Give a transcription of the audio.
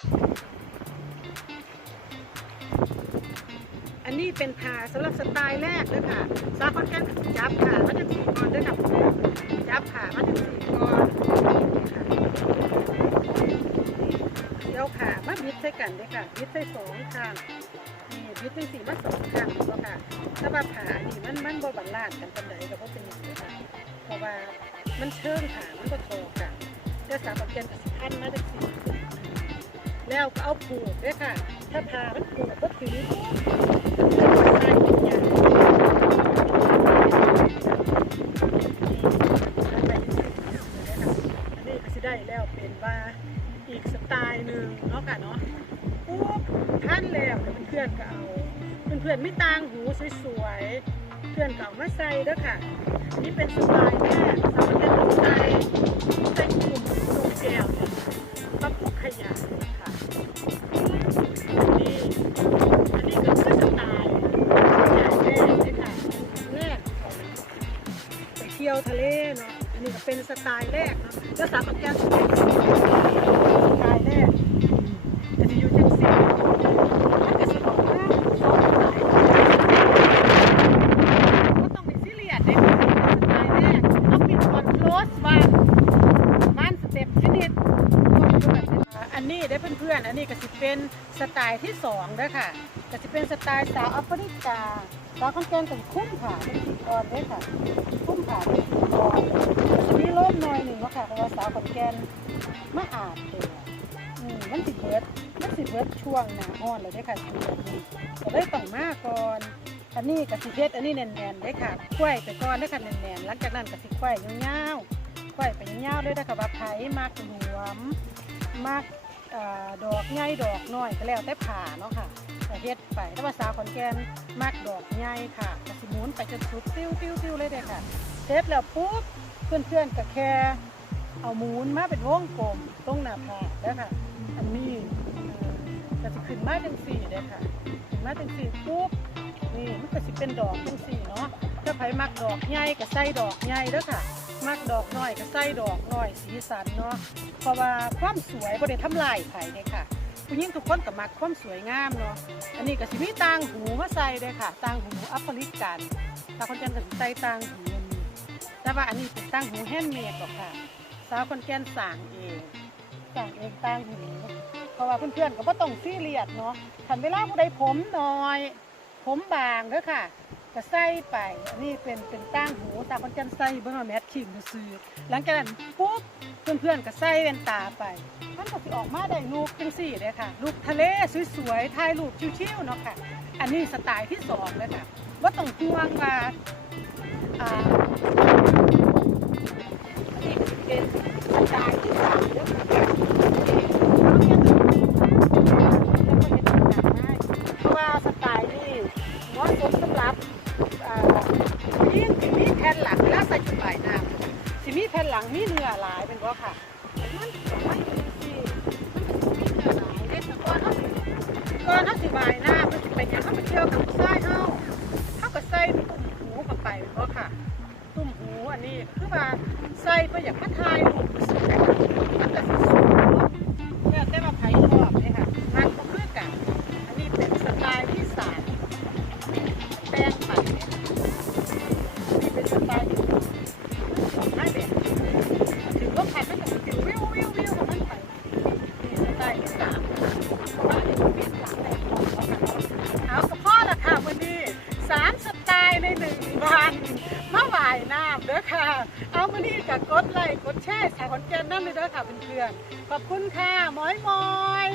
อันนี้เป็นผ้าสำหรับสไตล์แรกเลยค่ะซาคอนแกนจับผ้ามันจะสีก่อนด้วยค่ะจับผ้ามันจะสีก่อนเดี๋ยวค่ะมาบิดใส่กันเลยค่ะบิดใส่สองข้างนี่บิดใส่สี่มาสองข้างก็ค่ะถ้าว่าผ้านนี้มันมันบ่บันลานกันปานใดก็บ่เป็นหยังเลยค่ะเพราะว่ามันเชิงผ้ามันบ่โทอกันเดี๋ยวสาคอนแกนก็สิพันมาจังซี่ แล้วก็เอาผูกด้วยค่ะ ถ้าผ้ามันผูกก็ถืออันนี้ก็สิได้แล้วเป็นว่าอีกสไตล์หนึ่งเนาะค่ะเนาะปุ๊บท่านแล้วเพื่อนๆก็เอาเพื่อนๆไม่ต่างหูสวยๆเพื่อนเก่ามาใส่ด้อค่ะนนี้เป็นสไตล์แม่ส เที่ยวทะเลเนาะอันนี้ก็เป็นสไตล์แรกเนาะแล้วสาวกับแก้วสไตล์แรกจะอยู่จังสีถ้าเกิดสิบอกว่าสองสไตล์ก็ต้องเป็นซีเรียสเลยค่ะสไตล์แรกเอาปิดก่อนโคลสวันมันสเต็ปชนิดอันนี้ ได้เพื่อนๆ อันนี้ก็สิเป็นสไตล์ที่สองด้อค่ะ ก็สิเป็นสไตล์สาวแอฟริกาสาวคอนแกนเป็นคุ้มค่ะเป็นสีอ่อนด้อค่ะพุ่มผ่าเป็นสีทองมีร่มหน่อยหนึ่งว่าค่ะเพราะว่าสาวขอนแกนมาอาบเดียอืมมันสิเบิร์ดมันสิเบิร์ดช่วงหน้าอ่อนเลยได้อค่ะช่วงนี้ก็เลยต้องมาก่อนอันนี้กับสิเพชรอันนี้แน่นๆได้ค่ะควยไปก่อนได้ค่ะแน่นๆหลังจากนั้นก็สิควยยาวๆควยไปยาวๆเลยได้ค่ะว่าไผมากหลวมมาก ดอกใหญ่ดอกน้อยก็แล้วแต่ผ่าเนาะค่ะก็เฮ็ดไปถ้ว่าสาวขอนแก่นมากดอกใหญ่ค่ะก็สิหมุนไปจนสุดติ้วติ้วติ้วเลยเด้ค่ะเสร็จแล้วปุ๊บเพื่อนๆก็แค่เอาหมูนมาเป็นวงกลมตรงหน้าผากเด้อค่ะอันนี้ก็จะขึ้นมาจังสี่เด้ค่ะขึ้นมาจังสี่ปุ๊บนี่มันก็สิเป็นดอกจังสี่เนาะถ้าไผมักดอกใหญ่ก็ใส่ดอกใหญ่เด้อค่ะ มักดอกน้อยก็ใส่ดอกน้อยสีสันเนาะเพราะว่าความสวยบ่ได้ทำลายไผเด้ค่ะผู้หญิงทุกคนก็มักความสวยงามเนาะอันนี้ก็สิมีต่างหูมาใส่เด้ค่ะต่างหูแอฟริกันถ้าคนจันก็สิใส่ต่างหูแต่ว่าอันนี้เป็นตั้งหูแฮนด์เมดหรอกค่ะสาวคนแก่นสั่งเองสั่งเองตั้งหูเพราะว่าเพื่อนๆก็บ่ต้องซีเรียสเนาะคันเวลาผู้ใดผมน้อย ผมบางเด้อค่ะ ก็ใส่ไปอันนี้เป็นเป็นตั้งหูตาคนแก่นใส่เบิ่งว่าแมทขิงซื้อหลังจากนั้นปุ๊บเพื่อนๆก็ใส่แว่นตาไปมันก็สิออกมาได้ลูกจังสี่เลยค่ะลูกทะเลสวยๆถ่ายรูปชิวๆเนาะค่ะ อันนี้สไตล์ที่สองเลยค่ะว่าต้องห่วงว่าอ่านี่เป็นสไตล์ที่สามเด้อค่ะ หลังมีเนื้อหลายเป็นบ่ค่ะมันมันสิมันก็สิมีเนื้อหลายเด้อก่อนเฮาสิก่อนเฮาสิว่ายน้ำมันสิเป็นหยังเฮาไปเที่ยวกับผู้ชายเฮาเฮาก็ใส่ตุ่มหูเข้าไปเป็นบ่ค่ะ ตุ่มหูอันนี้คือว่าใส่เพื่ออยากมาทายรูปสวยมันก็สิสวยเนาะเนี่ยแต่ว่าไผชอบเนี่ยค่ะมันก็คือกันอันนี้เป็นสไตล์ที่สามแป้งปัดเนี่ยนี่เป็นสไตล์ที่ เอาค่ะเอากับพ่อละค่ะวันนี้สามสไตล์ในหนึ่งวันมาว่ายน้ำเด้อค่ะ เอามานี่กับกดไลค์กดแชร์สายขอนแก่นนั่นเลยเด้อค่ะเพื่อนๆขอบคุณค่ะมอยมอย